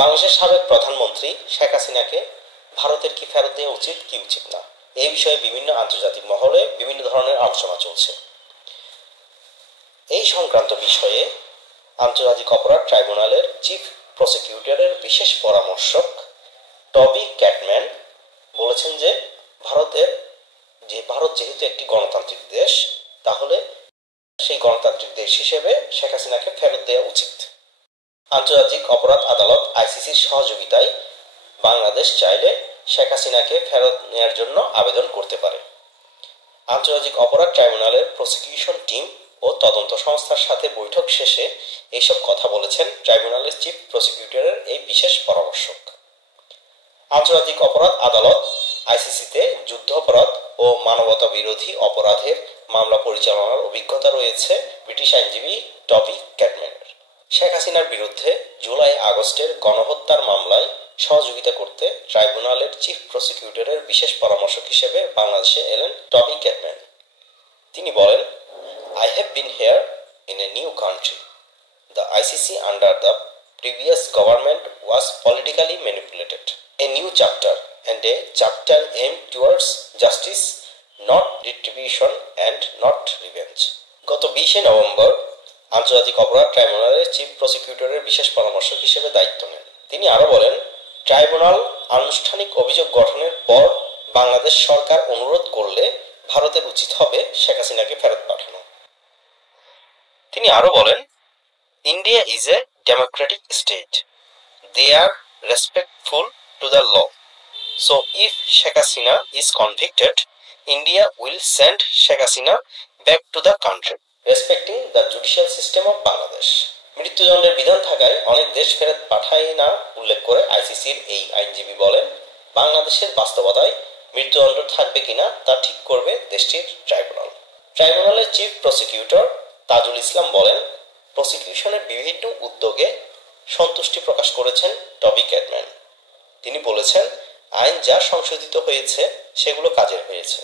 বাংলাদেশের সাবেক প্রধানমন্ত্রী শেখ হাসিনাকে ভারতের কি ফেরত দেওয়া উচিত কি উচিত না, এই বিষয়ে বিভিন্ন আন্তর্জাতিক মহলে বিভিন্ন ধরনের আলোচনা চলছে। এই সংক্রান্ত বিষয়ে আন্তর্জাতিক অপরাধ ট্রাইব্যুনালের চিফ প্রসিকিউটরের বিশেষ পরামর্শক টবি ক্যাটম্যান বলেছেন যে ভারত যেহেতু একটি গণতান্ত্রিক দেশ, তাহলে সেই গণতান্ত্রিক দেশ হিসেবে শেখ হাসিনাকে ফেরত দেওয়া উচিত। আন্তর্জাতিক অপরাধ আদালত আইসিসির সহযোগিতায় বাংলাদেশ চাইলে শেখ হাসিনাকে ফেরত নেওয়ার জন্য আবেদন করতে পারে। আন্তর্জাতিক অপরাধ ট্রাইব্যুনালের প্রসিকিউশন টিম ও তদন্ত সংস্থার সাথে বৈঠক শেষে এইসব কথা বলেছেন ট্রাইব্যুনালের চিফ প্রসিকিউটরের এই বিশেষ পরামর্শক। আন্তর্জাতিক অপরাধ আদালত আইসিসিতে যুদ্ধাপরাধ ও মানবতা বিরোধী অপরাধের মামলা পরিচালনার অভিজ্ঞতা রয়েছে ব্রিটিশ আইনজীবী টবি ক্যাটম্যানের। শেখ হাসিনার বিরুদ্ধে জুলাই-আগস্টের গণহত্যার মামলায় সহযোগিতা করতে ট্রাইব্যুনালের চিফ প্রসিকিউটরের বিশেষ পরামর্শক হিসেবে বাংলাদেশে এলেন টবি ক্যাটম্যান। তিনি বলেন, I have been here in a new country. The ICC under the previous government was politically manipulated. A new chapter and a chapter aimed towards justice, not retribution and not revenge. গত 20 November আন্তর্জাতিক অপরাধ ট্রাইব্যুনালের chief প্রসিকিউটরের বিশেষ পরামর্শক হিসেবে দায়িত্ব নেন। তিনি আরো বলেন, ট্রাইব্যুনাল আনুষ্ঠানিক অভিযোগ গঠনের পর বাংলাদেশ সরকার অনুরোধ করলে ভারতের উচিত হবে শেখ হাসিনাকে ফেরত পাঠানো। তিনি আরো বলেন, India is a democratic state. They are respectful to the law. So if Sheikh Hasina is convicted, India will send Sheikh Hasina back to the country, respecting the judicial system of Bangladesh. মৃত্যুদণ্ডের বিধান থাকায় অনেক দেশ ফেরত পাঠায় না উল্লেখ করে আইসিসির এই আইনজীবী বলেন, বাংলাদেশের বাস্তবতায় মৃত্যুদণ্ড থাকবে কিনা তা ঠিক করবে দেশটির ট্রাইব্যুনাল। ট্রাইব্যুনালের চিফ প্রসিকিউটর তাজুল ইসলাম বলেন, প্রসিকিউশনের বিভিন্ন উদ্যোগে সন্তুষ্টি প্রকাশ করেছেন টবি ক্যাটম্যান। তিনি বলেছেন, আইন যা সংশোধিত হয়েছে সেগুলো কাজের হয়েছে।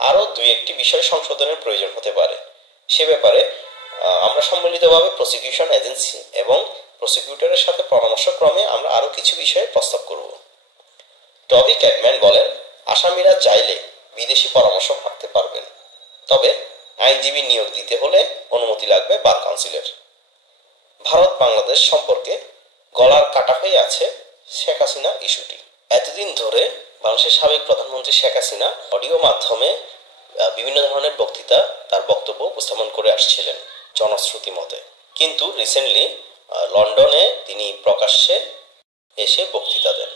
আরও 2-1টি বিষয় সংশোধনের প্রয়োজন হতে পারে। সে ব্যাপারে আমরা সম্মিলিতভাবে প্রসিকিউশন এজেন্সি এবং প্রসিকিউটরের সাথে পরামর্শক্রমে আমরা আরও কিছু বিষয়ে প্রস্তাব করব। টবি ক্যাটম্যান বলেন, আসামিরা চাইলে বিদেশি পরামর্শক রাখতে পারবেন, তবে আইনজীবী নিয়োগ দিতে হলে অনুমতি লাগবে বার কাউন্সিলের। ভারত বাংলাদেশ সম্পর্কে গলার কাটা হয়ে আছে শেখ হাসিনা ইস্যুটি। এতদিন ধরে বাংলাদেশের সাবেক প্রধানমন্ত্রী শেখ হাসিনা অডিও মাধ্যমে বিভিন্ন ধরনের বক্তৃতা, তার বক্তব্য উপস্থাপন করে আসছিলেন জনশ্রুতি মতে। কিন্তু রিসেন্টলি লন্ডনে তিনি প্রকাশ্যে এসে বক্তৃতা দেন।